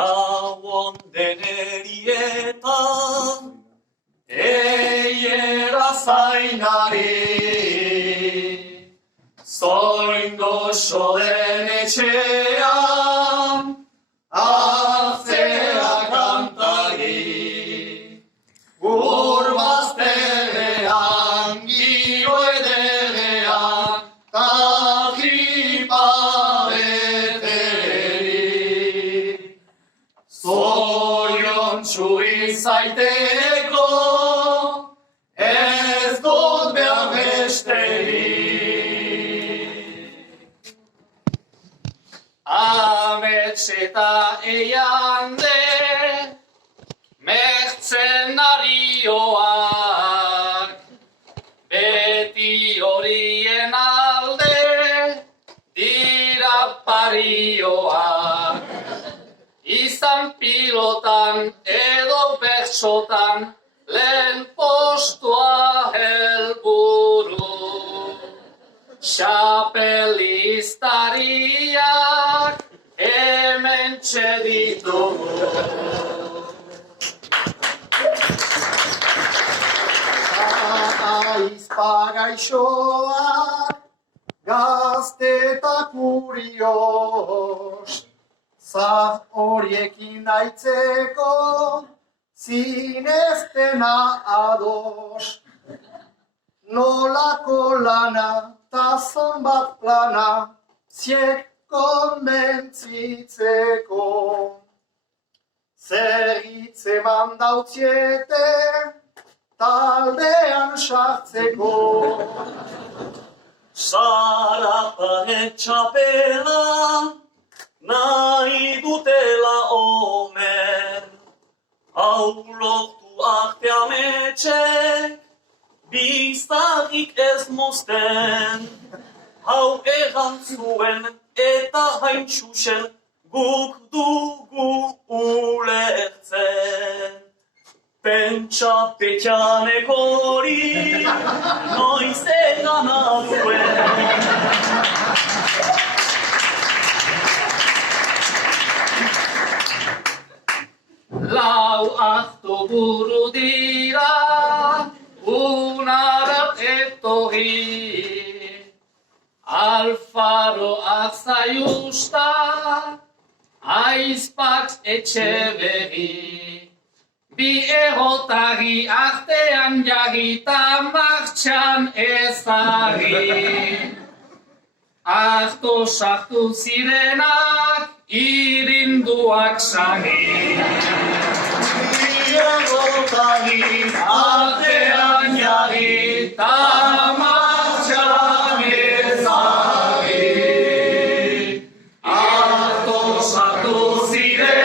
gauon denerietan, eiera zainari, zoingoxo den etxean, hartzea kantari. Urbazterean, giro ederean, tatripa beterik. Zoriontsu izaiteko, ez dut behar besterik. Amets eta eiande, mertzenarioak, beti horien alde, dira parioak. Izan pilotan edo bertsotan, lehen postua helburu. Xapeliztariak hementxe ditugu. Aizpagaixoak, gazte eta kurios, zah horiekin aitzeko, zineztena ados. Nolako lana, ta zonbat plana, ziek konbentzitzeko. Zer hitzeman dautziete, taldean sartzeko. Saraparen txapela, nahi dutela omen, hau lortu arte ametxek, bizarrik ez mozten, hau erantzuen eta hain txusen, guk dugu ulertzen. Pentsa petxanek hori, noiz egan aduen. Lau ahto buru dira, unarat etorri, Alfaro azaiusta, aizpak etxe berri. Bi erotari artean jarrita martxan ezari. Arto sartu zirenak, irinduak sari. Bi erotari artean jarrita martxan ezari. Arto sartu zirenak,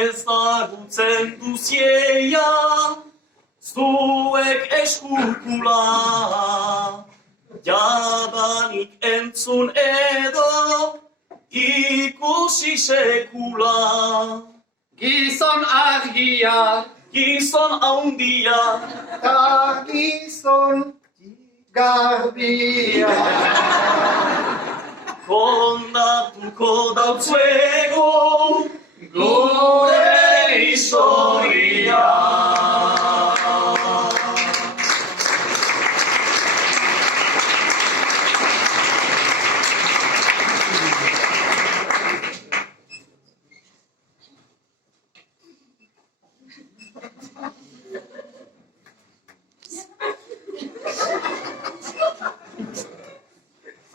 ezagutzen duzieia, zuek eskukula, jadanik entzun edo, ikusi sekula. Gizon argia, gizon haundia, ta gizon garbia. Kondatuko dautzuego, gure historia.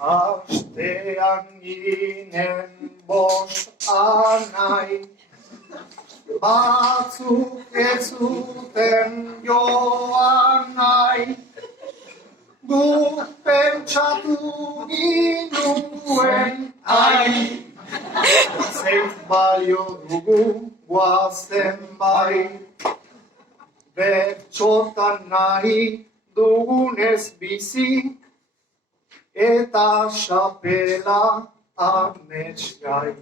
Astean ginen bost anai, batzuk ez zuten joan nahi, guk pentsatu ginuen ai, zein balio dugu guazen bai, bertxotan nahi dugunez bizi, eta xapela amets gai.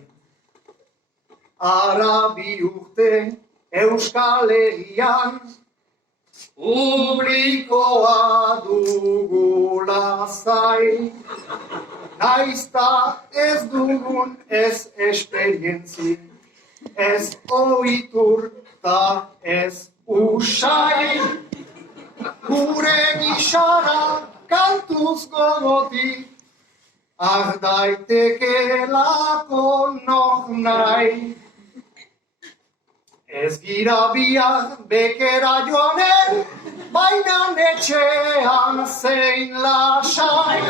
Ara bi urte Euskal Herrian, Publikoa dugu lasai, naizta ez dugun ez esperientzi, ez ohitur ta ez usai. Gure gixara kantuz gogotik, daitekelako nok nahi. Ez gira biak bekera joanen, baina etxean zein lasai.